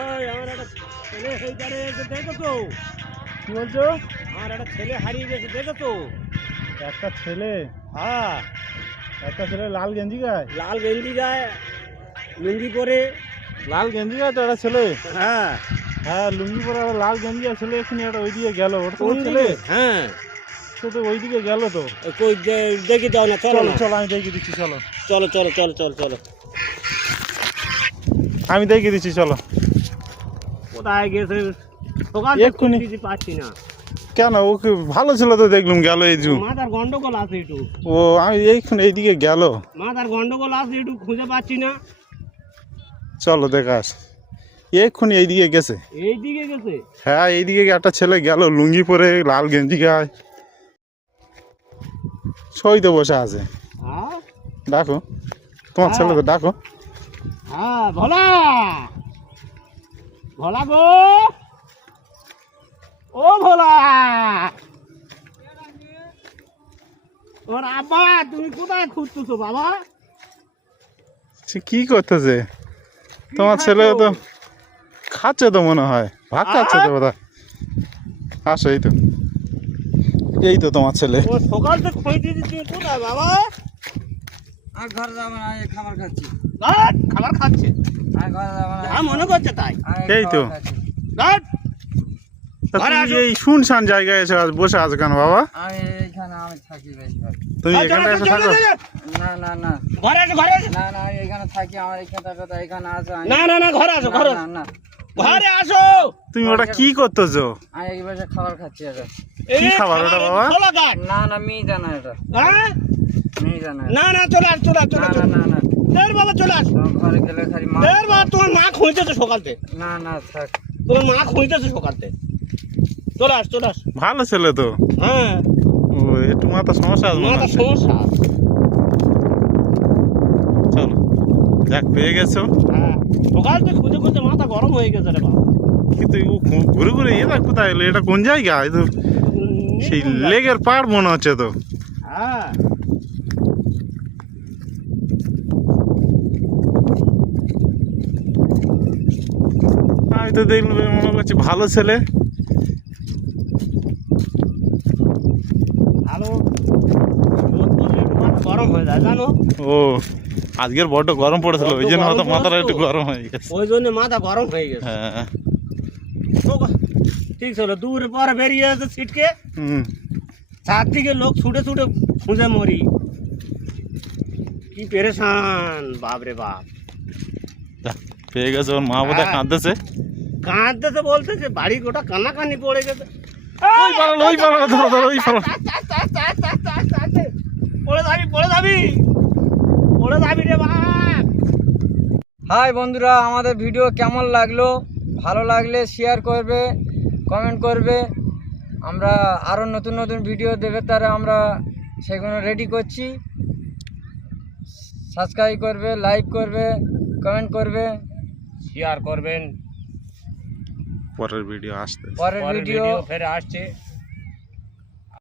ওই আমার একটা ছেলে সেইখানে এসে দেখেছো? কি বলছো? আমার একটা ছেলে হারিয়ে গেছে, দেখেছো? একটা ছেলে? হ্যাঁ, একটা ছেলে লাল গেঞ্জি গায়ে? লাল গেঞ্জি গায়ে, লুঙ্গি পরে। লাল গেঞ্জি গায়ে তো একটা ছেলে? হ্যাঁ হ্যাঁ, লুঙ্গি পরে একটা লাল গেঞ্জি গায়ে ছেলে এখানে একটা ওইদিকে গেল। ওটা তো কোন ছেলে? দিকে? হ্যাঁ, সে তো ওইদিকে গেল তো। কই দেখি দাও না, চলো চলো না, চলো আমি দেখিয়ে দিচ্ছি, চলো চলো চলো চলো চলো চলো। আমি দেখিয়ে দিচ্ছি, চলো। কোথায় গেছে? সকাল এক্ষুনি। থেকে পাচ্ছি না। কেন, ওকে ভালো ছিল তো, দেখলুম গেল এই জু। মাথার গন্ডগোল আছে একটু। ও আমি এইখানে এইদিকে গেল। মাথার গন্ডগোল আছে একটু, খুঁজে পাচ্ছি না। চলো দেখাস, এক্ষুনি এইদিকে গেছে। এই দিকে গেছে? হ্যাঁ, এইদিকে একটা ছেলে গেল লুঙ্গি পরে লাল গেঞ্জি গায়ে, সইতে বসে আছে। হ্যাঁ ডাকো তোমার ছেলে তো, ডাকো। হ্যাঁ, ভোলা, ভোলা গো, ও ভোলা, ওর আব্বা, তুমি কোথায় খুঁজতেছো বাবা? সে কি করতেছে? তোমার ছেলে তো খাচ্ছে তো মনে হয়, ভাত খাচ্ছে তো বোধহয়। আসো, এই তো, এই তো তোমার ছেলে। ও সকাল থেকে খুঁজতে দিচ্ছি, কোথায় বাবা? আর ঘরে যাবো না, এই খাবার খাচ্ছি। গাট, খাবার খাচ্ছে? আর ঘরে যাবো না, যা মনে করছে তাই। এই তো। গাট, তা ঘরে তুমি আসো। এই শুনশান জায়গায় এসে বসে আছো কেন বাবা? আমি এইখানে আমি থাকি বেশিরভাগ। তুমি চলো, এখানটা এসে চলো, থাকো? চলো, চলো। না না না ঘরে আসো, ঘরে আসো। না না, আমি এখানে থাকি, আমার এখানে কথা এখানে আছে। না না না, ঘরে আসো, ঘরে না আসো। না, ঘরে আসো। তুমি ওটা কি করতেছো? আমি এই বসে খাবার খাচ্ছি এটা। এই খাবার ওটা বাবা? ছোলা গাট। না না, মেয়ে জানা এটা, হ্যাঁ? মেয়ে জানা। না না, চলে আস, চলে আস, চলে না আস, না চলে আস। না না, দেড় বাবা, চলে আস। তোমার ঘরে গেলে খালি মা। দেড় বাবা, তোমার মা খুঁজতেছে সকাল থেকে। না না, থাক। তোমার মা খুঁজতেছে সকাল থেকে। চলে আস, চলে আস। ভালো ছেলে তো। হ্যাঁ, ও একটু মাথা সমস্যা আছে মনে মাথার হচ্ছে। সমস্যা আছে। চলো, যাক পেয়ে গেছো। হ্যাঁ, সকাল থেকে খুঁজে খুঁজে মাথা গরম হয়ে গেছে রে বাবা। কিন্তু ও ঘুরে ঘুরে এটা কোথায় এলো? এটা কোন জায়গা? এই তো সেই লেগের পাড় মনে হচ্ছে তো। হ্যাঁ, আমি তো দেখলাম, মনে করছি ভালো ছেলে। ভালো রোদ পড়লে একটু মাথা গরম হয়ে যায়, জানো? ও আজকের বড্ড গরম পড়েছিল, ওই জন্য হয়তো গরম মাথাটা পড়েছে একটু তো। গরম হয়ে গেছে। ওই জন্য মাথা গরম হয়ে গেছে। হ্যাঁ। তো ঠিক ছিল, দূরে পরে বেরিয়ে আছে ছিটকে, হুম। চারদিকে লোক ছুটে ছুটে খুঁজে মরি। কি পেরেশান, বাপরে বাপ। যাক, পেয়ে গেছে। ওর মা বোধহয় হ্যাঁ। কাঁদতেছে। কাঁদতেছে, বলতেছে বাড়ি গোটা কান্নাকানি পড়ে গেছে। ওই পালালো, ওই পালালো, ধরো ধরো, ওই পালালো। পড়ে যাবি, পড়ে যাবি, পড়ে যাবি রে বাপ। হাই বন্ধুরা, আমাদের ভিডিও কেমন লাগলো? ভালো লাগলে শেয়ার করবে, কমেন্ট করবে। আমরা আরও নতুন নতুন ভিডিও দেবে, তারা আমরা সেগুলো রেডি করছি। সাবস্ক্রাইব করবে, লাইক করবে, কমেন্ট করবে। শেয়ার করবেন। পরের ভিডিও আসতে। পরের ভিডিও ফের আসছে।